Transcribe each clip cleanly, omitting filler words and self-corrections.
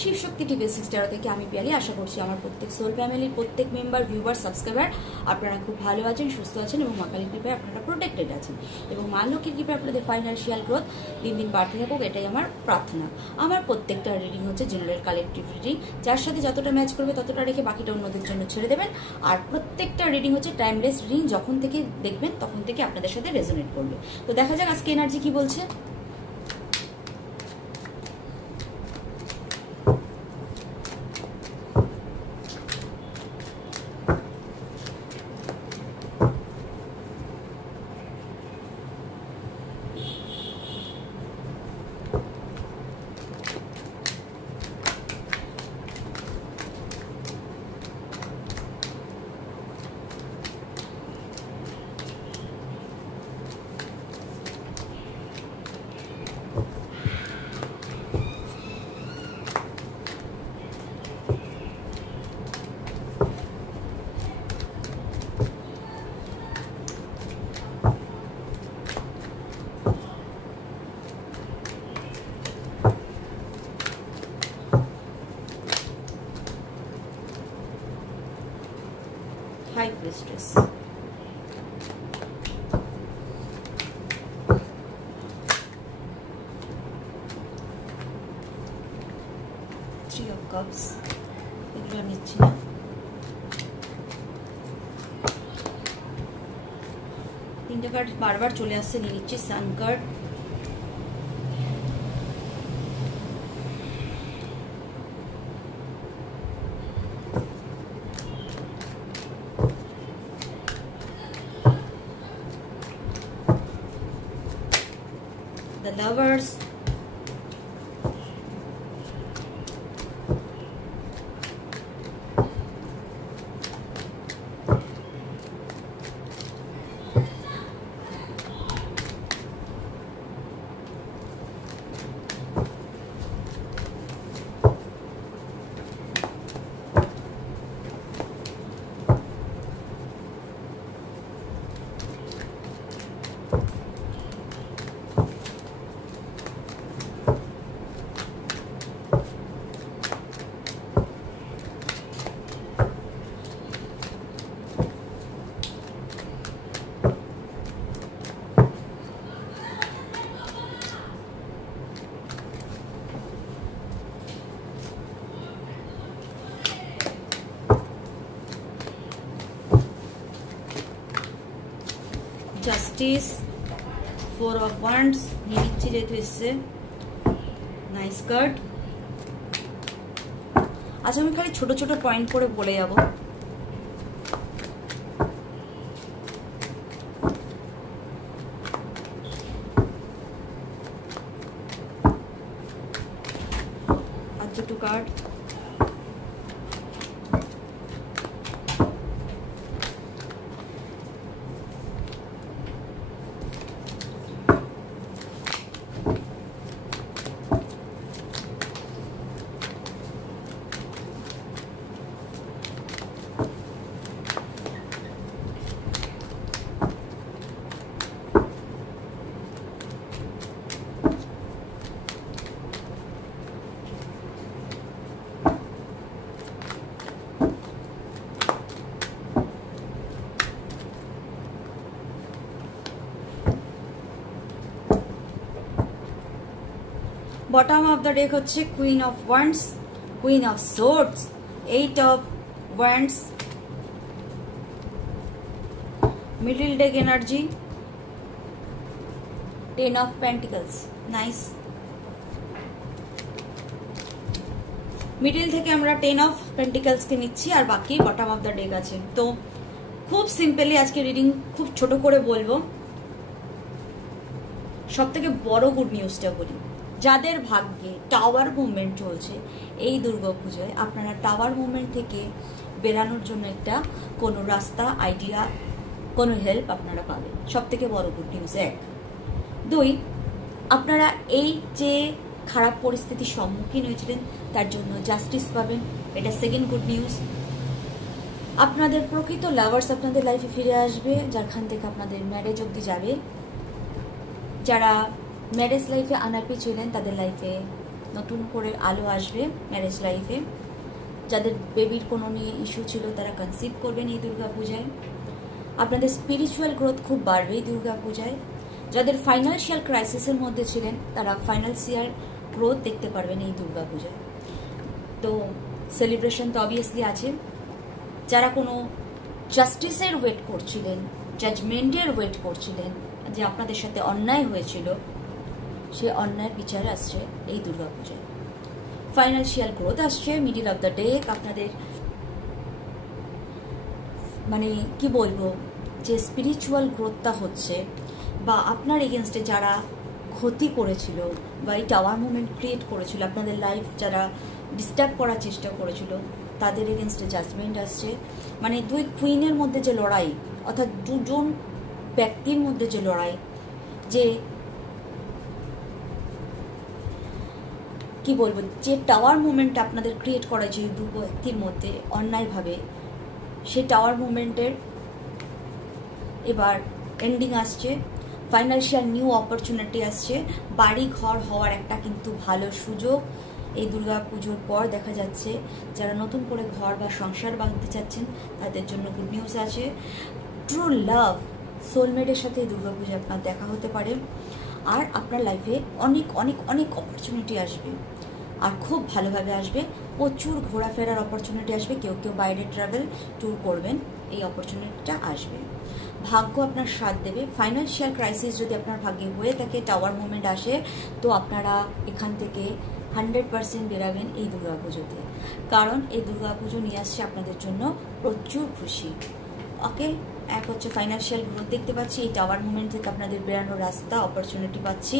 Shivshakti TV 6 থেকে আমি পিয়ালি আশা করছি আমার প্রত্যেক সোল ফ্যামিলির প্রত্যেক মেম্বার, ভিউয়ার, সাবস্ক্রাইবার আপনারা খুব ভালো আছেন, সুস্থ আছেন এবং মা কালীর কৃপায় আপনারা প্রোটেক্টেড আছেন এবং মা লক্ষ্মীর কৃপায় আপনাদের ফাইন্যান্সিয়াল গ্রোথ দিন দিন বাড়তে থাকুক, এটাই আমার প্রার্থনা। আমার প্রত্যেকটা রিডিং হচ্ছে জেনারেল কালেকটিভ রিডিং, যার সাথে যতটা ম্যাচ করবে ততটা রেখে বাকিটা অন্যদের জন্য ছেড়ে দেবেন। আর প্রত্যেকটা রিডিং হচ্ছে টাইমলেস রিডিং, যখন থেকে দেখবেন তখন থেকে আপনাদের সাথে রেজোনেট করবে। তো দেখা যাক আজকে এনার্জি কি বলছে। High Priestess, Three of Cups, এগুলো নিচ্ছি না। তিনটে কার্ড বারবার চলে আসছে, নিয়ে নিচ্ছি। Sun card, the Lovers, Justice, Four of Wands, নিয়ে নিচ্ছি যেহেতু এসছে। Nice card. আচ্ছা, আমি খালি ছোট ছোট পয়েন্ট করে বলে যাব। আর দুটো card, bottom of the deck হচ্ছে queen of wands, queen of swords, eight of wands, middle deck energy, ten of pentacles. Nice. Middle থেকে আমরা টেন অফ পেন্টিকলস কে নিচ্ছি আর বাকি বটম অফ দ্য ডেক আছে। তো খুব সিম্পলি আজকে রিডিং খুব ছোট করে বলবো। সব থেকে বড় গুড নিউজটা বলি, যাদের ভাগ্যে টাওয়ার মুভমেন্ট চলছে এই দুর্গাপুজোয় আপনারা টাওয়ার মুভমেন্ট থেকে বেরানোর জন্য একটা কোনো রাস্তা, আইডিয়া, কোনো হেল্প আপনারা পাবেন। সব থেকে বড় গুড নিউজ। এক। দুই, আপনারা এই যে খারাপ পরিস্থিতির সম্মুখীন হয়েছিলেন তার জন্য জাস্টিস পাবেন, এটা সেকেন্ড গুড নিউজ। আপনাদের প্রকৃত লাভার্স আপনাদের লাইফে ফিরে আসবে, যারখান থেকে আপনাদের ম্যারেজ অবধি যাবে। যারা ম্যারেজ লাইফে আনারপি ছিলেন তাদের লাইফে নতুন করে আলো আসবে ম্যারেজ লাইফে। যাদের বেবির কোনো নিয়ে ইস্যু ছিল তারা কনসিভ করবেন এই দুর্গাপূজায়। আপনাদের স্পিরিচুয়াল গ্রোথ খুব বাড়বে এই দুর্গাপূজায়। যাদের ফাইন্যান্সিয়াল ক্রাইসিসের মধ্যে ছিলেন তারা ফাইন্যান্সিয়াল গ্রোথ দেখতে পারবেন এই দুর্গাপূজায়। তো সেলিব্রেশন তো অবভিয়াসলি আছে। যারা কোনো জাস্টিসের ওয়েট করছিলেন, জাজমেন্টের ওয়েট করছিলেন, যে আপনাদের সাথে অন্যায় হয়েছিল, সে অন্যায়ের বিচার আসছে এই দুর্গাপূজায়। ফাইন্যান্সিয়াল গ্রোথ আসছে মিডিল অফ দ্য ডে। আপনাদের মানে কি বলবো, যে স্পিরিচুয়াল গ্রোথটা হচ্ছে, বা আপনার এগেনস্টে যারা ক্ষতি করেছিল বা এই টাওয়ার মুভমেন্ট ক্রিয়েট করেছিল, আপনাদের লাইফ যারা ডিস্টার্ব করার চেষ্টা করেছিল, তাদের এগেনস্টে জাজমেন্ট আসছে। মানে দুই কুইনের মধ্যে যে লড়াই, অর্থাৎ দুজন ব্যক্তির মধ্যে যে লড়াই, যে কি বলবো, যে টাওয়ার মুভমেন্ট আপনাদের ক্রিয়েট করা যে দু ব্যক্তির মধ্যে অন্যায়ভাবে, সেই টাওয়ার মুভমেন্টের এবার এন্ডিং আসছে। ফাইন্যান্সিয়াল নিউ অপরচুনিটি আসছে। বাড়ি ঘর হওয়ার একটা কিন্তু ভালো সুযোগ এই দুর্গা পুজোর পর দেখা যাচ্ছে। যারা নতুন করে ঘর বা সংসার বাঁধতে চাচ্ছেন তাদের জন্য গুড নিউজ আছে। ট্রু লাভ, সোলমেটের সাথে এই দুর্গা পুজো আপনার দেখা হতে পারে। আর আপনার লাইফে অনেক অনেক অনেক অপরচুনিটি আসবে, আর খুব ভালোভাবে আসবে। প্রচুর ঘোরাফেরার অপরচুনিটি আসবে। কেউ কেউ বাইরে ট্রাভেল ট্যুর করবেন, এই অপরচুনিটিটা আসবে। ভাগ্য আপনার সাথ দেবে। ফাইন্যান্সিয়াল ক্রাইসিস যদি আপনার ভাগ্যে হয়ে থাকে, টাওয়ার মুভমেন্ট আসে, তো আপনারা এখান থেকে 100% বেরাবেন এই দুর্গাপুজোতে। কারণ এই দুর্গাপুজো নিয়ে আসছে আপনাদের জন্য প্রচুর খুশি। ওকে, এক হচ্ছে ফাইন্যান্সিয়াল গ্রোথ দেখতে পাচ্ছি, এই টাওয়ার মুভমেন্ট থেকে আপনাদের বেরানোর রাস্তা, অপরচুনিটি পাচ্ছি।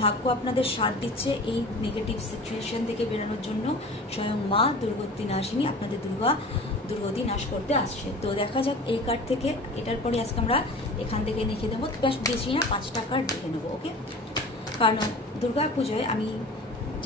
ভাগ্য আপনাদের সাথ দিচ্ছে এই নেগেটিভ সিচুয়েশন থেকে বেরানোর জন্য। স্বয়ং মা দুর্গতি নাশিনী আপনাদের দুর্গতি নাশ করতে আসছে। তো দেখা যাক এই কার্ড থেকে। এটার পরে আজকে আমরা এখান থেকে লিখে দেবো, বেশি না 5টা কার্ড লিখে নেবো। ওকে, কারণ দুর্গা পুজোয় আমি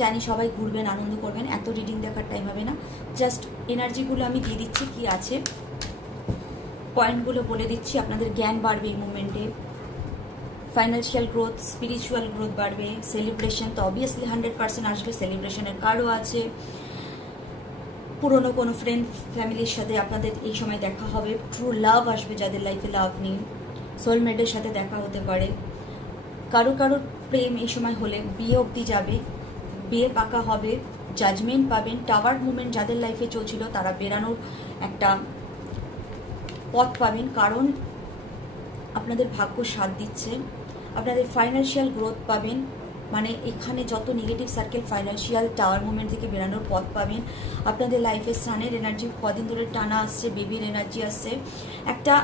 জানি সবাই ঘুরবেন, আনন্দ করবেন, এত রিডিং দেখার টাইম হবে না। জাস্ট এনার্জিগুলো আমি দিয়ে দিচ্ছি, কি আছে পয়েন্টগুলো বলে দিচ্ছি। আপনাদের জ্ঞান বাড়বে এই মুভমেন্টে। ফাইন্যান্সিয়াল গ্রোথ, স্পিরিচুয়াল গ্রোথ বাড়বে। সেলিব্রেশন তো অবভিয়াসলি 100% আসবে, সেলিব্রেশনের কার্ডও আছে। পুরনো কোনো ফ্রেন্ড ফ্যামিলির সাথে আপনাদের এই সময় দেখা হবে। ট্রু লাভ আসবে, যাদের লাইফে লাভ নেই, সোলমেটের সাথে দেখা হতে পারে। কারোর প্রেম এই সময় হলে বিয়ে অবধি যাবে, বিয়ে পাকা হবে, জাজমেন্ট পাবেন। টাওয়ার মুভমেন্ট যাদের লাইফে চলছিল তারা বেরানোর একটা পথ পাবেন, কারণ আপনাদের ভাগ্য সাথ দিচ্ছে। আপনাদের ফাইন্যান্সিয়াল গ্রোথ পাবেন, মানে এখানে যত negative circle, financial tower movement থেকে বেরানোর পথ পাবেন। আপনাদের লাইফে সানের এনার্জি কদিন ধরে টানা আসছে, বেবির এনার্জি আসছে, একটা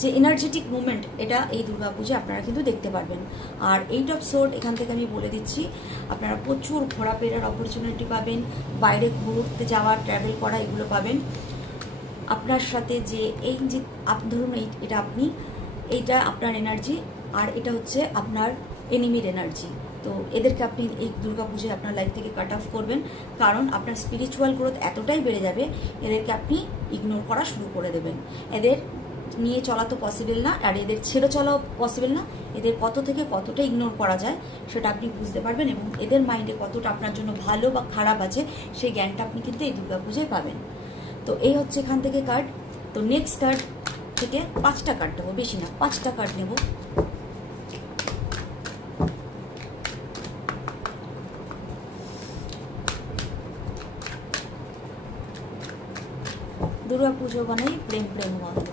যে এনার্জেটিক মুভমেন্ট, এটা এই দুর্গাপুজোয় আপনারা কিন্তু দেখতে পারবেন। আর 8 অফ সোর্ড এখান থেকে আমি বলে দিচ্ছি, আপনারা প্রচুর ঘোরাফেরার অপরচুনিটি পাবেন, বাইরে ঘুরতে যাওয়া, ট্রাভেল করা, এগুলো পাবেন। আপনার সাথে যে এই যে ধরুন এইটা আপনার এনার্জি, আর এটা হচ্ছে আপনার এনিমির এনার্জি। তো এদেরকে আপনি এই দুর্গাপুজোয় আপনার লাইফ থেকে কাট অফ করবেন, কারণ আপনার স্পিরিচুয়াল গ্রোথ এতটাই বেড়ে যাবে, এদেরকে আপনি ইগনোর করা শুরু করে দেবেন। এদের নিয়ে চলা তো পসিবল না, আর এদের ছেড়ে চলাও পসিবল না। এদের কত থেকে কতটা ইগনোর করা যায় সেটা আপনি বুঝতে পারবেন, এবং এদের মাইন্ডে কতটা আপনার জন্য ভালো বা খারাপ আছে সেই জ্ঞানটা আপনি কিন্তু এই দুর্গাপুজোয় পাবেন। তো এই হচ্ছে এখান থেকে কার্ড। তো নেক্সট কার্ড থেকে 5টা কার্ড নেবো, বেশি না 5টা কার্ড নেব। দুর্গা পুজো মানেই প্রেম প্রেম গন্ধ।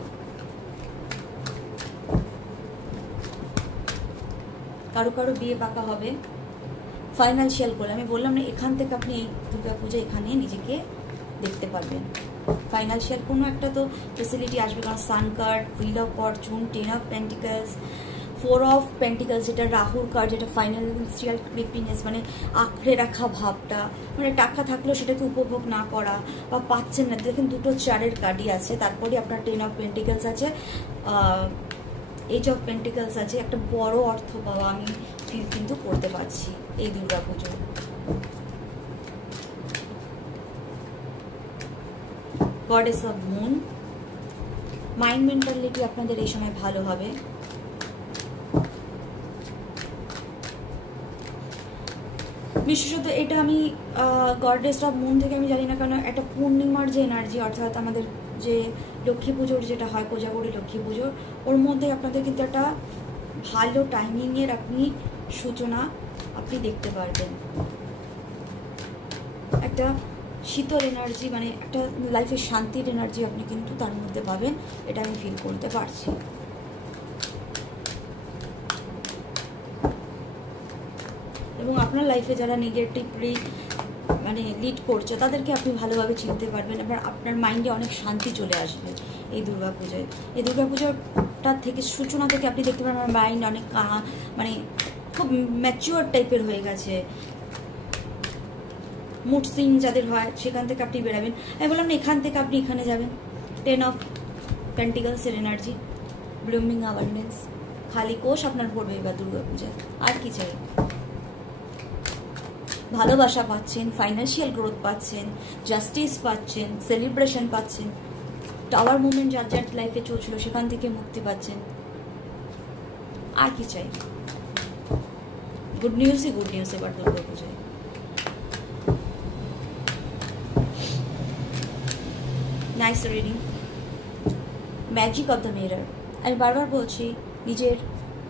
কারো বিয়ে পাকা হবে। ফাইন্যান্সিয়াল গোল আমি বললাম না, এখান থেকে আপনি এই দুর্গা পুজো এখানে নিজেকে দেখতে পারবেন। ফাইন্যান্সিয়াল কোনো একটা তো ফেসিলিটি আসবে, কারণ sun card, wheel of Fortune, 10 of pentacles, 4 of pentacles, যেটা রাহুর কার্ড, যেটা ফাইন্যান্সিয়াল ক্রিপিনেস, মানে আঁকড়ে রাখা ভাবটা, মানে টাকা থাকলেও সেটাকে উপভোগ না করা বা পাচ্ছেন না। দেখেন 2টো 4-এর কার্ডই আছে, তারপরে আপনার 10 অফ পেন্টিকলস আছে, এজ অফ পেন্টিকলস আছে। একটা বড় অর্থ পাওয়া আমি ফিল কিন্তু করতে পারছি এই দুর্গা পুজো। Goddess of moon, mind mentality আপনাদের এই সময় ভালো হবে। বিশেষত এটা আমি গডেস অফ মুন থেকে আমি জানি না কেন একটা পূর্ণিমার যে এনার্জি, অর্থাৎ আমাদের যে লক্ষ্মী পুজোর যেটা হয় কোজাগরি লক্ষ্মী পুজোর, ওর মধ্যে আপনাদের কিন্তু একটা ভালো টাইমিংয়ের আপনি সূচনা আপনি দেখতে পারবেন। একটা শীতল এনার্জি, মানে একটা লাইফের শান্তির এনার্জি আপনি কিন্তু তার মধ্যে পাবেন, এটা আমি ফিল করতে পারছি। এবং আপনার লাইফে যারা নেগেটিভলি মানে লিড করছে তাদেরকে আপনি ভালোভাবে চিনতে পারবেন, এবার আপনার মাইন্ডে অনেক শান্তি চলে আসবে এই দুর্গাপূজায়। এই দুর্গাপূজাটা থেকে সূচনা থেকে আপনি দেখতে পারেন আমার মাইন্ড অনেক মানে খুব ম্যাচিওর টাইপের হয়ে গেছে। মুড সিং যাদের হয় সেখান থেকে আপনি বেরাবেন। আমি বললাম না এখান থেকে আপনি এখানে যাবেন। 10 অফ পেন্টিকলসের এনার্জি, ব্লুমিং অ্যাবান্ডেন্স, খালি কোষ আপনার পড়বে এবার দুর্গাপূজায়। আর কি চাই? ভালোবাসা পাচ্ছেন, ফাইন্যান্সিয়াল গ্রোথ পাচ্ছেন, জাস্টিস পাচ্ছেন, সেলিব্রেশন পাচ্ছেন, টাওয়ার মুভমেন্ট যার যার লাইফে চলছিল সেখান থেকে মুক্তি পাচ্ছেন। আর কি চাই? গুড নিউজই গুড নিউজ এবার দুর্গাপূজায়। Nice reading. Magic of the mirror. আমি বারবার বলছি, নিজের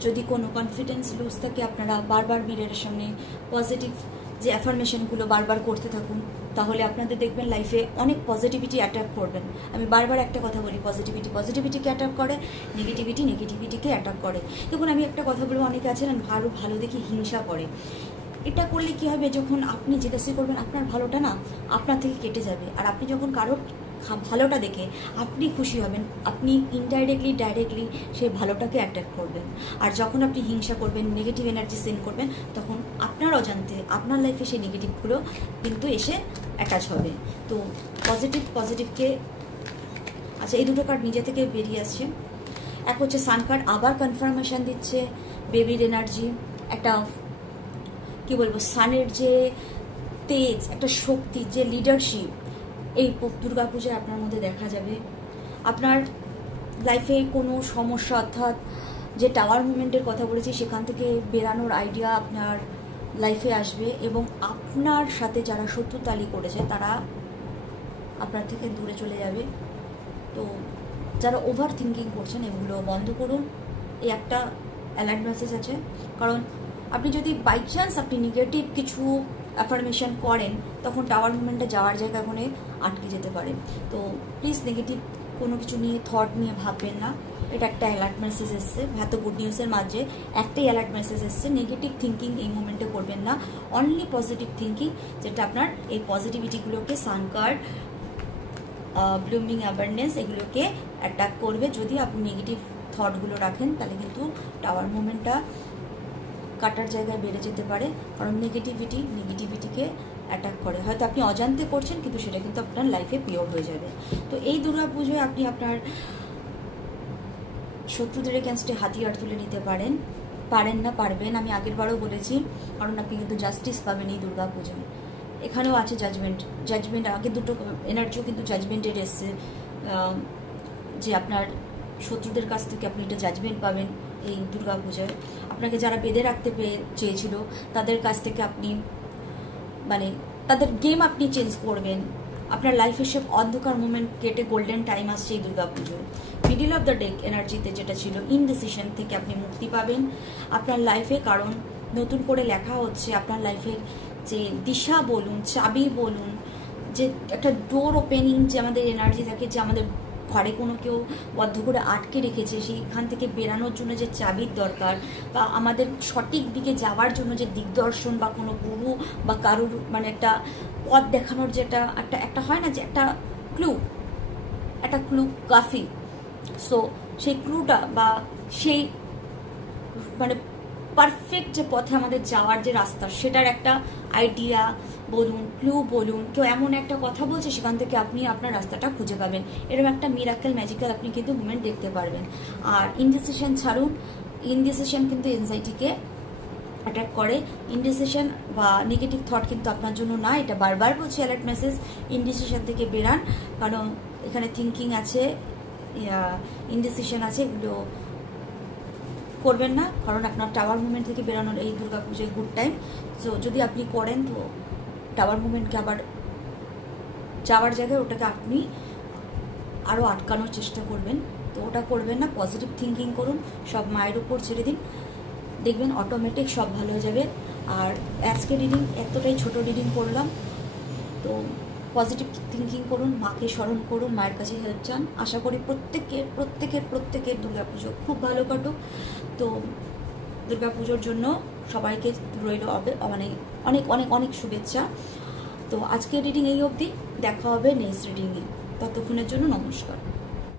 যদি কোনো কনফিডেন্স লুজ থাকে আপনারা বারবার মিররের সামনে পজিটিভ যে অ্যাফার্মেশনগুলো বারবার করতে থাকুন, তাহলে আপনাদের দেখবেন লাইফে অনেক পজিটিভিটি অ্যাট্রাক্ট করবেন। আমি বারবার একটা কথা বলি, পজিটিভিটিকে অ্যাট্রাক্ট করে, নেগেটিভিটিকে অ্যাট্রাক্ট করে। দেখুন আমি একটা কথা বলবো, অনেকে আছেন ভালো দেখে হিংসা করে। এটা করলে কি হবে, যখন আপনি যেটা করবেন আপনার ভালোটা না আপনার থেকে কেটে যাবে, আর আপনি যখন কারো ভালোটা দেখে আপনি খুশি হবেন, আপনি ইনডাইরেক্টলি ডাইরেক্টলি সেই ভালোটাকে অ্যাট্রাক্ট করবেন। আর যখন আপনি হিংসা করবেন, নেগেটিভ এনার্জি সেন্ড করবেন, তখন আপনার অজান্তে আপনার লাইফে সেই নেগেটিভগুলো কিন্তু এসে অ্যাটাচ হবে। তো পজিটিভকে আচ্ছা, এই দুটো কার্ড নিজে থেকে বেরিয়ে আসছে। এক হচ্ছে সান কার্ড, আবার কনফার্মেশন দিচ্ছে বেবির এনার্জি, একটা কি বলবো সানের যে তেজ, একটা শক্তি, যে লিডারশিপ এই দুর্গাপূজায় আপনার মধ্যে দেখা যাবে। আপনার লাইফে কোনো সমস্যা, অর্থাৎ যে টাওয়ার মুভমেন্টের কথা বলেছি সেখান থেকে বেরানোর আইডিয়া আপনার লাইফে আসবে, এবং আপনার সাথে যারা শত্রুতালি করেছে তারা আপনার থেকে দূরে চলে যাবে। তো যারা ওভার থিঙ্কিং করছেন এগুলো বন্ধ করুন, এই একটা অ্যালার্ট মেসেজ আছে। কারণ আপনি যদি বাই চান্স আপনি নেগেটিভ কিছু অ্যাফার্মেশন করেন, তখন টাওয়ার মুভমেন্টে যাওয়ার জায়গা ওখানে আটকে যেতে পারে। তো প্লিজ নেগেটিভ কোনো কিছু নিয়ে থট নিয়ে ভাববেন না। এটা একটা অ্যালার্ট মেসেজ এসছে, এত গুড নিউজের মাঝে একটাই অ্যালার্ট মেসেজ এসছে। নেগেটিভ থিঙ্কিং এই মুমেন্টে করবেন না, অনলি পজিটিভ থিঙ্কিং, যেটা আপনার এই পজিটিভিটিগুলোকে সান কার্ড, ব্লুমিং অ্যাওয়ারনেস এগুলোকে অ্যাটাক করবে। যদি আপনি নেগেটিভ থটগুলো রাখেন তাহলে কিন্তু টাওয়ার মুভমেন্টটা কাটার জায়গায় বেড়ে যেতে পারে, কারণ নেগেটিভিটিকে অ্যাটাক করে। হয়তো আপনি অজান্তে করছেন, কিন্তু সেটা কিন্তু আপনার লাইফে পিওর হয়ে যাবে। তো এই দুর্গাপুজোয় আপনি আপনার শত্রুদের এগেনস্টে হাতিয়ার তুলে নিতে পারেন না, পারবেন। আমি আগের বারও বলেছি, কারণ আপনি কিন্তু জাস্টিস পাবেন এই দুর্গাপুজোয়। এখানেও আছে জাজমেন্ট আগে দুটো এনার্জিও কিন্তু জাজমেন্টের এসছে, যে আপনার শত্রুদের কাছ থেকে আপনি একটা জাজমেন্ট পাবেন এই দুর্গাপূজায়। আপনাকে যারা বেঁধে রাখতে চেয়েছিল তাদের কাছ থেকে আপনি মানে তাদের গেম আপনি চেঞ্জ করবেন। আপনার লাইফের সব অন্ধকার মোমেন্ট কেটে গোল্ডেন টাইম আসছে এই দুর্গাপুজোয়। মিডিল অফ দ্য ডেক এনার্জিতে যেটা ছিল ইনডিসিশন থেকে আপনি মুক্তি পাবেন আপনার লাইফে, কারণ নতুন করে লেখা হচ্ছে আপনার লাইফের যে দিশা বলুন, চাবি বলুন, যে একটা ডোর ওপেনিং যে আমাদের এনার্জি থাকে, যে আমাদের ঘরে কোনো কেউ বদ্ধ করে আটকে রেখেছে, সেইখান থেকে বেরানোর জন্য যে চাবির দরকার, বা আমাদের সঠিক দিকে যাওয়ার জন্য যে দিগদর্শন বা কোনো গুরু বা কারুর মানে একটা পথ দেখানোর যে একটা হয় না, যে একটা ক্লু কাফি। সো সেই ক্লুটা বা সেই মানে পারফেক্ট যে পথে আমাদের যাওয়ার যে রাস্তা, সেটার একটা আইডিয়া বলুন, ক্লু বলুন, কেউ এমন একটা কথা বলছে সেখান থেকে আপনি আপনার রাস্তাটা খুঁজে পাবেন। এরকম একটা মিরাকেল ম্যাজিক্যাল আপনি কিন্তু মুভমেন্ট দেখতে পারবেন। আর ইনডিসিশন ছাড়ুন, ইনডিসিশন কিন্তু এনজাইটিকে অ্যাটাক করে। ইনডিসিশন বা নেগেটিভ থট কিন্তু আপনার জন্য না, এটা বারবার বলছি অ্যালার্ট মেসেজ। ইনডিসিশন থেকে বেরান, কারণ এখানে থিঙ্কিং আছে, ইনডিসিশন আছে, এগুলো করবেন না, কারণ আপনার টাওয়ার মুভমেন্ট থেকে বেরানোর এই দুর্গাপুজোয় গুড টাইম। সো যদি আপনি করেন তো টাওয়ার মুভমেন্টকে আবার যাওয়ার জায়গায় ওটাকে আপনি আরও আটকানোর চেষ্টা করবেন, তো ওটা করবেন না। পজিটিভ থিঙ্কিং করুন, সব মায়ের উপর ছেড়ে দিন, দেখবেন অটোমেটিক সব ভালো হয়ে যাবে। আর আজকে রিডিং এতটাই ছোট রিডিং করলাম, তো পজিটিভ থিঙ্কিং করুন, মাকে স্মরণ করুন, মায়ের কাছে হেল্প চান। আশা করি প্রত্যেকের দুর্গাপুজো খুব ভালো কাটুক। তো দুর্গাপুজোর জন্য সবাইকে রইল মানে অনেক অনেক অনেক শুভেচ্ছা। তো আজকের রিডিং এই অবধি, দেখা হবে নেক্সট রিডিংয়ে। ততক্ষণের জন্য নমস্কার।